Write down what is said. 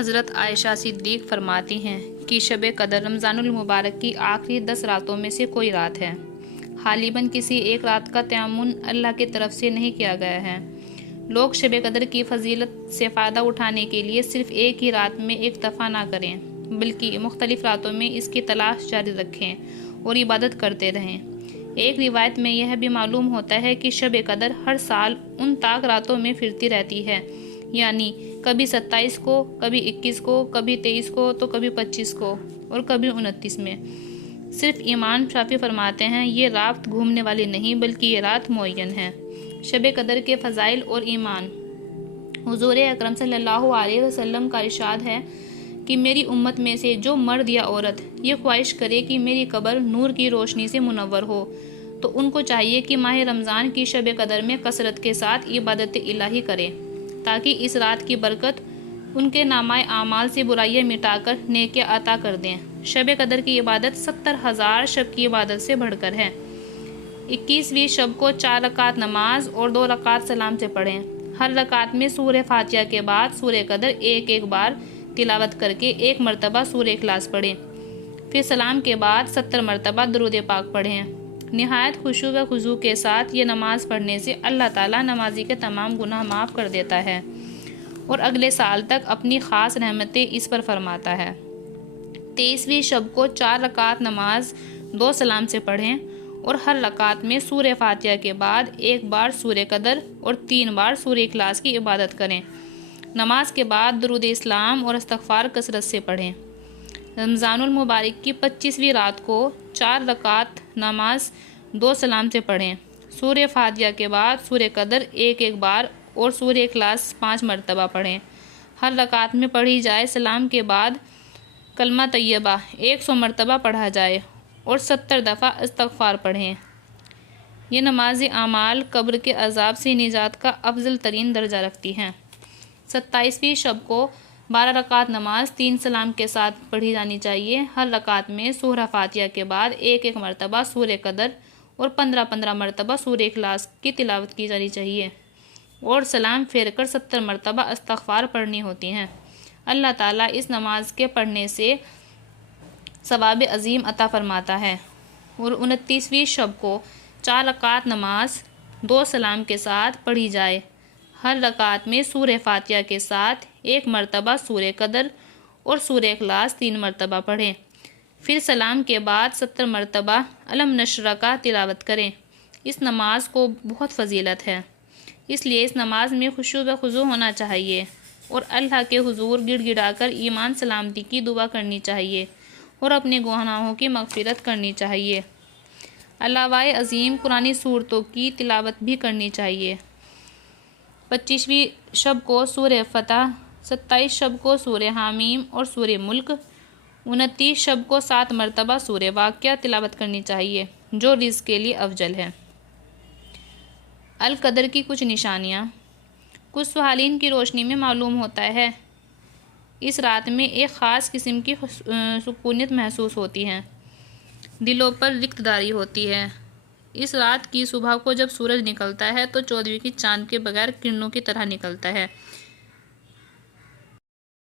حضرت عائشہ صدیق فرماتی ہیں کہ شب قدر رمضان المبارک کی آخری 10 راتوں میں سے کوئی رات ہے۔ غالباً کسی ایک رات کا تعین اللہ کی طرف سے نہیں کیا گیا ہے۔ لوگ شب قدر کی فضیلت سے فائدہ اٹھانے کے لیے صرف ایک ہی رات میں اکتفا نہ کریں، بلکہ مختلف راتوں میں اس کی تلاش جاری رکھیں اور عبادت کرتے رہیں۔ ایک روایت میں یہ بھی معلوم ہوتا ہے کہ شب قدر ہر سال ان تاک راتوں میں پھرتی رہتی ہے، یعنی کبھی 27 کو، کبھی 21 کو، کبھی 23 کو، تو کبھی 25 کو اور کبھی 29 میں۔ صرف امام شافعی فرماتے ہیں یہ رات گھومنے والی نہیں بلکہ یہ رات معین ہے۔ شب قدر کے فضائل اور ایمان۔ حضور اکرم صلی اللہ علیہ وسلم کا ارشاد ہے کہ میری امت میں سے جو مرد یا عورت یہ خواہش کرے کہ میری قبر نور کی روشنی سے منور ہو تو ان کو چاہیے کہ ماہ رمضان کی شب قدر میں کثرت کے ساتھ عبادت الہی کرے، تاکہ اس رات کی برکت ان کے نامہ اعمال سے برائیاں مٹا کر نیکیاں عطا کر دیں۔ شب قدر کی عبادت 70,000 شب کی عبادت سے بڑھ کر ہے۔ 21ویں شب کو 4 رکعت نماز اور 2 رکعت سلام سے پڑھیں۔ ہر رکعت میں سورہ فاتحہ کے بعد سورہ قدر ایک بار تلاوت کر کے 1 مرتبہ سورہ اخلاص پڑھیں، پھر سلام کے بعد 70 مرتبہ درود پاک پڑھیں۔ نہایت خشوع و خضوع کے ساتھ یہ نماز پڑھنے سے اللہ تعالیٰ نمازی کے تمام گناہ معاف کر دیتا ہے اور اگلے سال تک اپنی خاص رحمتیں اس پر فرماتا ہے۔ 23ویں شب کو 4 رکعت نماز 2 سلام سے پڑھیں اور ہر رکعت میں سورہ فاتحہ کے بعد 1 بار سورہ قدر اور 3 بار سورہ اخلاص کی عبادت کریں۔ نماز کے بعد درود اسلام اور استغفار کثرت سے پڑھیں۔ رمضان المبارک کی 25ویں رات کو 4 رکعت نماز 2 سلام سے پڑھیں۔ سورہ فاتحہ کے بعد سورہ قدر 1 بار اور سورہ اخلاص 5 مرتبہ پڑھیں۔ ہر رکعت میں پڑھی جائے سلام کے بعد کلمہ طیبہ 100 مرتبہ پڑھا جائے اور 70 دفعہ استغفار پڑھیں۔ یہ نماز اعمال قبر کے عذاب سے نجات کا افضل ترین درجہ رکھتی ہیں۔ 27ویں شب کو 12 رکعت نماز 3 سلام کے ساتھ پڑھی جانی چاہیے۔ ہر رکعت میں سورہ فاتحہ کے بعد 1 مرتبہ سورہ قدر اور 15 مرتبہ سورہ اخلاص کی تلاوت کی جانی چاہیے اور سلام پھیر کر 70 مرتبہ استغفار پڑھنی ہوتی ہیں۔ اللہ تعالیٰ اس نماز کے پڑھنے سے ثواب عظیم عطا فرماتا ہے۔ اور 29ویں شب کو 4 رکعت نماز 2 سلام کے ساتھ پڑھی جائے۔ ہر رکعت میں سورہ فاتحہ کے ساتھ 1 مرتبہ سورہ قدر اور سورہ اخلاص 3 مرتبہ پڑھیں، پھر سلام کے بعد 70 مرتبہ الم نشرح کا تلاوت کریں۔ اس نماز کو بہت فضیلت ہے، اس لیے اس نماز میں خشوع و خضوع ہونا چاہیے اور اللہ کے حضور گڑ گڑا کر ایمان سلامتی کی دعا کرنی چاہیے اور اپنے گناہوں کی مغفرت کرنی چاہیے۔ علاوہ عظیم قرآنی صورتوں کی تلاوت بھی کرنی چاہیے۔ 25ویں شب کو سورہ فتح، 27 شب کو سورہ حامیم اور سورہ ملک، 29 شب کو 7 مرتبہ سورہ واقعہ تلاوت کرنی چاہیے جو رزق کے لیے افضل ہے۔ القدر کی کچھ نشانیاں۔ کچھ سوالین کی روشنی میں معلوم ہوتا ہے اس رات میں ایک خاص قسم کی سکونیت محسوس ہوتی ہے، دلوں پر رقت داری ہوتی ہے۔ اس رات کی صبح کو جب سورج نکلتا ہے تو 14ویں کی چاند کے بغیر کرنوں کی طرح نکلتا ہے۔